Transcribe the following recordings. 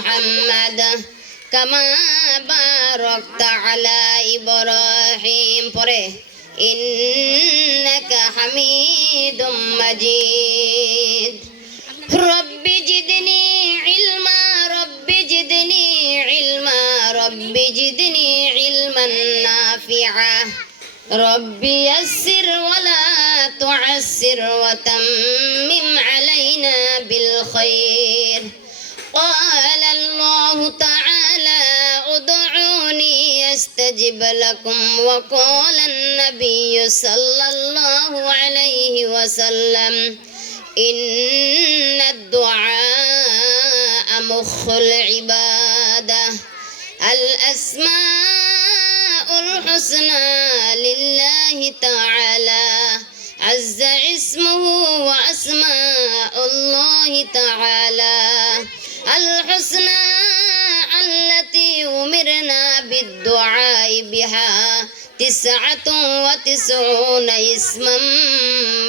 محمد كما باركت على إبراهيم পরে إنك حميد مجيد رب جدني علما رب جدني علما رب جدني علما نافعا رب يسر ولا تعسر وتمم علينا بالخير قال الله تعالى ادعوني أستجب لكم وقال النبي صلى الله عليه وسلم إن الدعاء مخ العبادة الأسماء الحسنى لله تعالى عز اسمه وأسماء الله تعالى الحسنى بها تسعة وتسعون اسما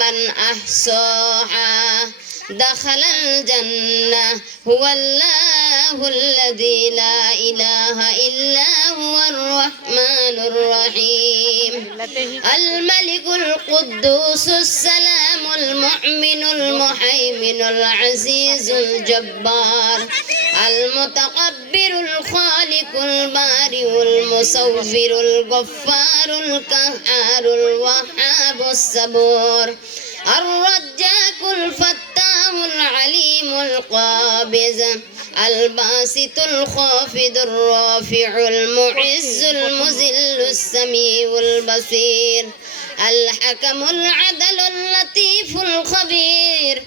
من أحصاها. دخل الجنة هو الله الذي لا إله إلا هو الرحمن الرحيم. الملك القدوس السلام المؤمن المهيمن العزيز الجبار. المتقبر الخالق البارئ المصور الغفار القهار الوهاب الصبور الرجاك الفتاح العليم القابض الباسط الخافض الرافع المعز المذل السميع البصير الحكم العدل اللطيف الخبير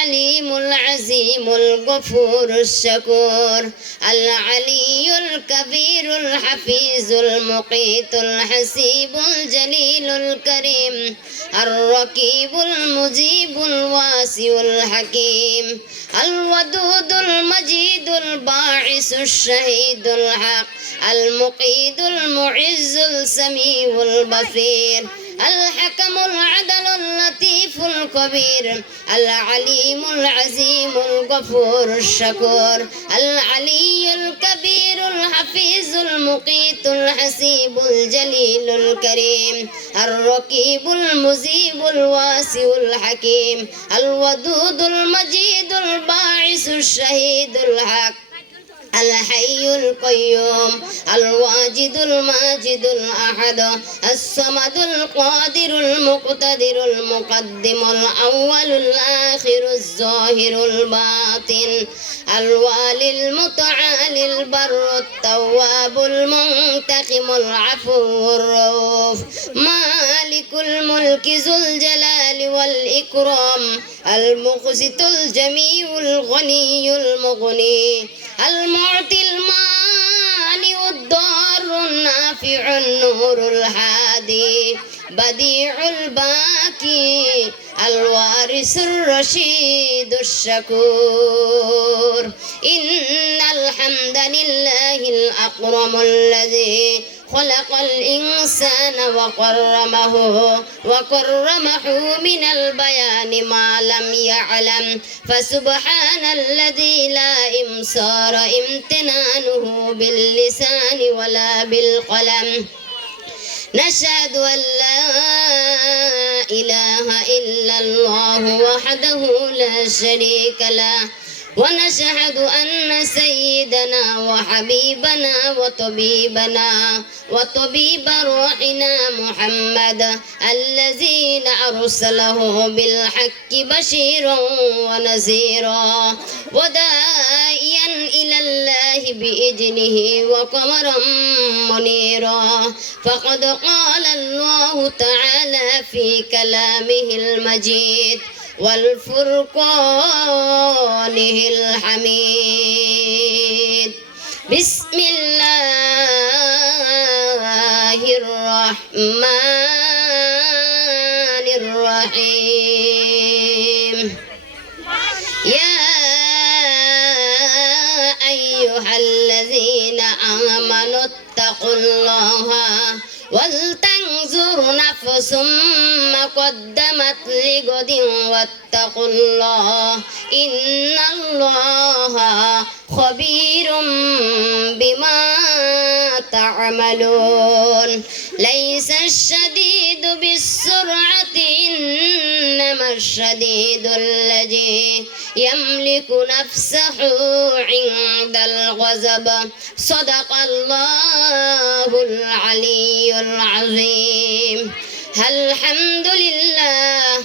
الحليم العزيم الغفور الشكور العلي الكبير الحفيظ المقيت الحسيب الجليل الكريم الرقيب المجيب الواسع الحكيم الودود المجيد الباعث الشهيد الحق المقيد المعز السميع البصير الحكم العدل الكبير العليم العزيم الغفور الشكور العلي الكبير الحفيظ المقيت الحسيب الجليل الكريم الرقيب المزيب الواسع الحكيم الودود المجيد الباعث الشهيد الحق. الحي القيوم الواجد الماجد الأحد الصمد القادر المقتدر المقدم الأول الآخر الظاهر الباطن الوالي المتعالي البر التواب المنتقم العفو الرؤوف مالك الملك ذو الجلال والإكرام المقسط الجميع الغني المغني. المعطي المانع الضار النافع النور الهادي بديع الباكي الوارث الرشيد الشكور إن الحمد لله الأكرم الذي خلق الإنسان وكرمه وكرمه من البيان ما لم يعلم. فسبحان الذي لا إمصار امتنانه باللسان ولا بالقلم. نشهد أن لا إله إلا الله وحده لا شريك له. ونشهد أن سيدنا وحبيبنا وطبيبنا وطبيب روحنا محمد الذين أرسله بالحق بشيرا ونذيرا وداعيا إلى الله بإذنه وقمرا منيرا فقد قال الله تعالى في كلامه المجيد والفرقانه الحميد. بسم الله الرحمن الرحيم. يا أيها الذين آمنوا اتقوا الله ولتنظر نفس ما قدمت لغد واتقوا الله إن الله خبير بما تعملون. ليس الشديد بالسرعة إنما الشديد الذي يملك نفسه عند الغضب صدق الله العلي العظيم الحمد لله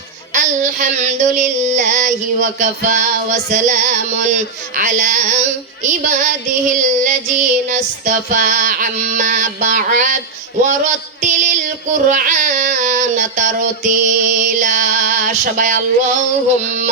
الحمد لله وكفى وسلام على عباده الذين اصطفى عما بعد ورتل القرآن ترتيلا شبع اللهم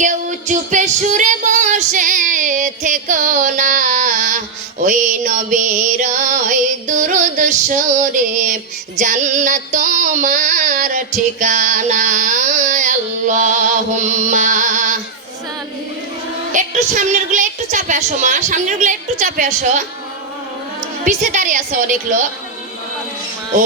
কেউ চুপে সুরে বসে থেকো না। ওই নবীর দুরুদ শরীফ, জান্নাত তোমার ঠিকানা। আল্লাহুম্মা। একটু সামনেরগুলো একটু চাপে আসো মা, সামনেরগুলো একটু চাপে আসো। পিছে দাঁড়িয়ে আছে অনেক লোক। ও